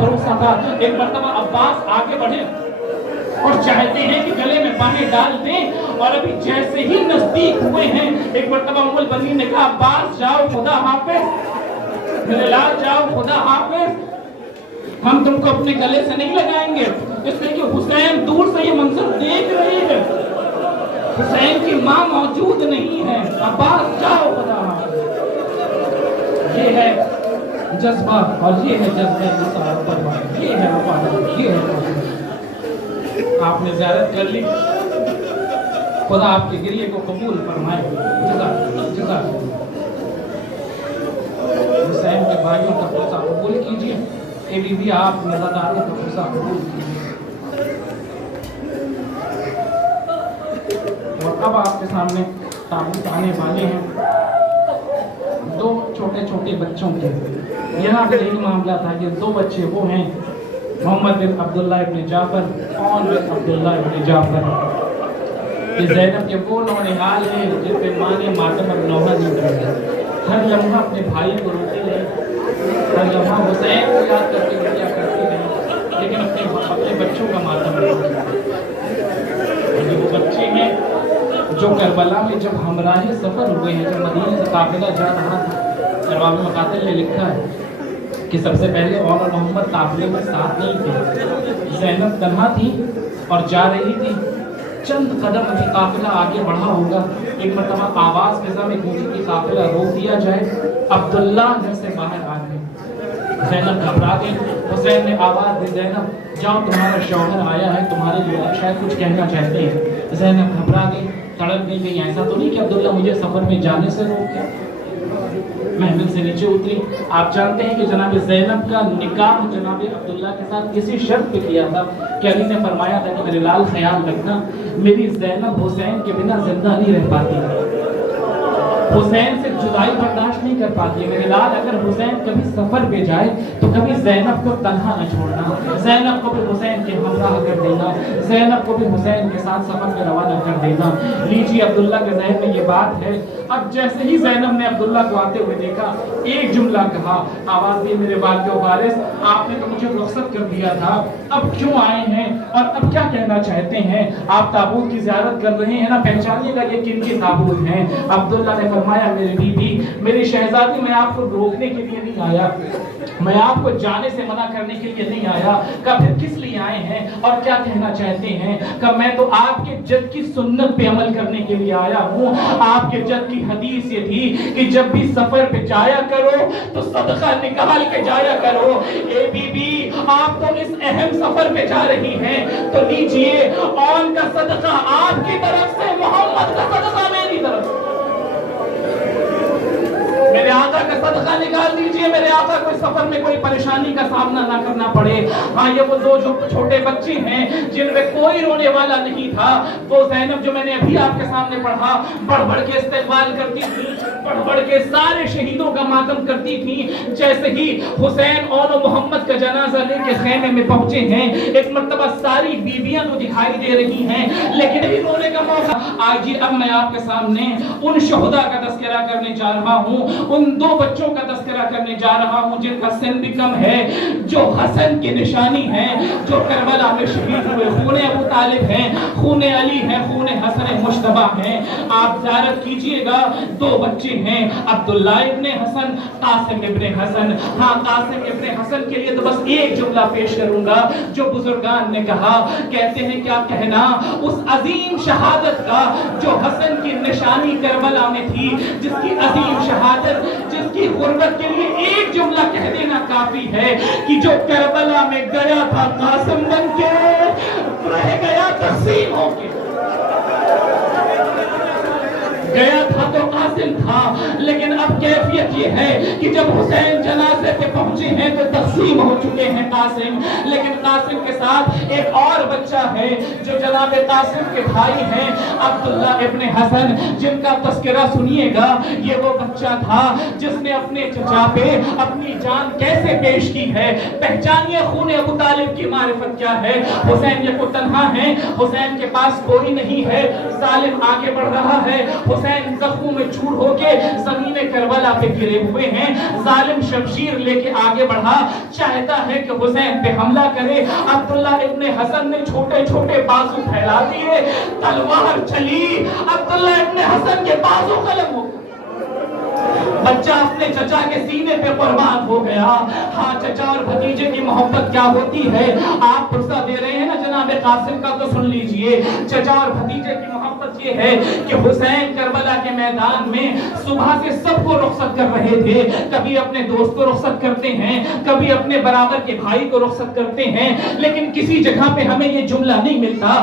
भरोसा था। एक मर्तबा अब्बास आगे बढ़े और चाहते हैं कि गले में बाहें डाल दें, और अभी जैसे ही नजदीक हुए हैं, एक मर्तबा उम्मुल बनीन ने कहा, अब्बास जाओ, खुदा हाफिज, मेरे लाल जाओ, खुदा हाफिज, हम तुमको अपने गले से नहीं लगाएंगे। इसलिए कि हुसैन दूर से ये मंजर देख रहे हैं, हुसैन की माँ मौजूद नहीं है, अब्बास जाओ, खुदा हाफिज। ये है जज्बा और ये है जज्बा, ये है वफादारी, ये है। आपने ज़ियारत कर ली, खुदा आपके गिरिए को कबूल फरमाए। हुसैन के भाइयों का पुरसा कबूल कीजिए, ए बीबी आप नज़ादारों का पुरसा कबूल कीजिए। और अब आपके सामने ताबूत आने वाले हैं दो छोटे छोटे बच्चों के। यहाँ पे यही मामला था कि दो बच्चे वो हैं, मोहम्मद बिन अब्दुल्ला इब्न जाफर और बिन अब्दुल्ला इब्न जाफर। ये ज़ैनब के वो नौनिहाल हैं जिन पे माँ ने मातम और नौहा नहीं किया। हर लम्हा अपने भाई को रोती रही, हर लम्हा हुसैन को याद करके रोया करती रही, लेकिन अपने बच्चों का मातम नहीं किया। ये वो बच्चे हैं जो करबला में जब हमराहे सफ़र हुए हैं, जब मदीने से काफिला जा रहा था, दरवाज़े मकातिल ने लिखा है कि सबसे पहले और मोहम्मद काफिले में साथ नहीं थे, ज़ैनब तन्हा थी और जा रही थी। चंद कदम अभी काफिला आगे बढ़ा होगा, एक मरतबा आवाज़ फिज़ा में गूंजी कि काफिला रोक दिया जाए। अब्दुल्ला घर से बाहर आ गए, ज़ैनब घबरा गई। हुसैन ने आवाज़ दी, ज़ैनब जाओ, तुम्हारा शौहर आया है, तुम्हारे लिए शायद कुछ कहना चाहते हैं। ज़ैनब घबरा गई, तड़प गई, कहीं ऐसा तो नहीं कि अब्दुल्ला मुझे सफ़र में जाने से रोक गया। महमिल से नीचे उतरी। आप जानते हैं कि जनाब ज़ैनब का निकाह जनाब अब्दुल्ला के साथ किसी शर्त पे किया था कि अली ने फरमाया था कि मेरे लाल ख्याल रखना, मेरी ज़ैनब हुसैन के बिना जिंदा नहीं रह पाती, हुसैन से जुदाई बर्दाश्त नहीं कर पाती है। मेरे लाल अगर हुसैन कभी सफर पे जाए तो कभी ज़ैनब को तन्हा न छोड़ना, ज़ैनब को भी हुसैन के हमराह कर देना, ज़ैनब को भी हुसैन के साथ सफर पे रवाना कर देना। लीजिए, अब्दुल्ला के ज़हन में ये बात है। अब जैसे ही ज़ैनब ने अब्दुल्ला को आते हुए देखा, एक जुमला कहा, आवाज़ दी, मेरे वालिद व वारिस, आपने तो मुझे रुखसत कर दिया था, अब क्यों आए हैं और अब क्या कहना चाहते हैं? आप ताबूत की ज़ियारत कर रहे हैं ना, पहचानिएगा ये किन के ताबूत हैं। अब्दुल्ला ने फरमाया, मेरी बीबी, मेरी शहजादी, मैं आपको रोकने के लिए नहीं आया, मैं आपको जाने से मना करने के लिए नहीं आया। कब फिर किस लिए आए हैं और क्या कहना चाहते हैं? कब मैं तो आपके जद की सुन्नत पे अमल करने के लिए आया हूँ। आपके जद की हदीस ये थी कि जब भी सफर पे जाया करो तो सदका निकाल के जाया करो। ए बीबी, आप तो इस अहम सफर पे जा रही हैं, तो लीजिए, औन का सदका आपकी तरफ से, मोहम्मद का सदका मेरी तरफ से, मेरे आका का सदका निकाल दीजिए, मेरे आका को सफर में कोई परेशानी का सामना ना करना पड़े। हाँ, ये वो दो जो छोटे बच्चे हैं जिनमें कोई रोने वाला नहीं था, वो ज़ैनब जो मैंने अभी आपके सामने पढ़ा, बढ़ बढ़ के इस्तेक़बाल करती थी, बढ़ बढ़ के सारे शहीदों का मातम करती थी। जैसे ही हुसैन और मोहम्मद का जनाजा लेके खैमे में पहुंचे हैं, एक मर्तबा सारी बीबियां तो दिखाई दे रही हैं, लेकिन नहीं रोने का मौका। आज अब मैं आपके सामने उन शहुदा का तज़किरा करने जा रहा हूँ, उन दो बच्चों का तज़किरा करने जा रहा हूँ जिनका सिन भी कम है, जो हसन की निशानी है, जो करबला में शहीद हुए, खूने अबू तालिब हैं, खूने अली हैं, खूने हसन मुश्तबा हैं। आप ज़ियारत कीजिएगा, दो बच्चे हैं, अब्दुल्ला इब्ने हसन, कासिम इब्ने हसन। हाँ, कासिम इब्ने हसन के लिए तो बस एक जुमला पेश करूंगा जो बुजुर्गान ने कहा। कहते हैं, क्या कहना उस अजीम शहादत का जो हसन की निशानी करबला में थी, जिसकी अजीम शहादत, जिसकी गुर्बत के लिए एक जुमला कह देना काफी है कि जो करबला में गया था कासिम बन के, रह गया तक़सीम होके। गया था तो कासिम था, लेकिन अब कैफियत ये है कि जब हुसैन जनाजे पे पहुंचे हैं तो तक़सीम हो चुके हैं कासिम। लेकिन कासिम के साथ एक और बच्चा है जो जनाब कासिम के भाई हैं, अब्दुल्ला इब्ने हसन, जिनका तज़किरा सुनिएगा। ये वो बच्चा था जिसने अपने चचा पे अपनी जान कैसे पेश की है। पहचानिए खून अबू तालिब की मारिफत क्या है। हुसैन ये को तन्हा है, हुसैन के पास कोई नहीं है, जालिम आगे बढ़ रहा है, हुसैन जख्मों में चूर होके ज़मीन करबला पे گرے ہوئے ہیں. ظالم شمشیر لے کے آگے بڑھا, چاہتا ہے کہ حسین پہ حملہ کرے. عبداللہ ابن حسن نے چھوٹے چھوٹے بازو پھیلا دیے, تلوار چلی, عبداللہ ابن حسن کے بازو قلم ہو گئے. بچہ اپنے چچا کے سینے پہ قربان ہو گیا. ہاں, چچا اور بھتیجے کی محبت کیا ہوتی ہے, آپ پرسہ دے رہے ہیں نا جناب قاسم کا, تو سن لیجئے. چچا اور بھتیجے کی محبت یہ ہے کہ حسین کربلا کے میدان میں صبح سے سب کو رخصت کر رہے تھے. کبھی اپنے دوست کو رخصت کرتے ہیں, کبھی اپنے برابر کے بھائی کو رخصت کرتے ہیں, لیکن کسی جگہ پہ ہمیں یہ جملہ نہیں ملتا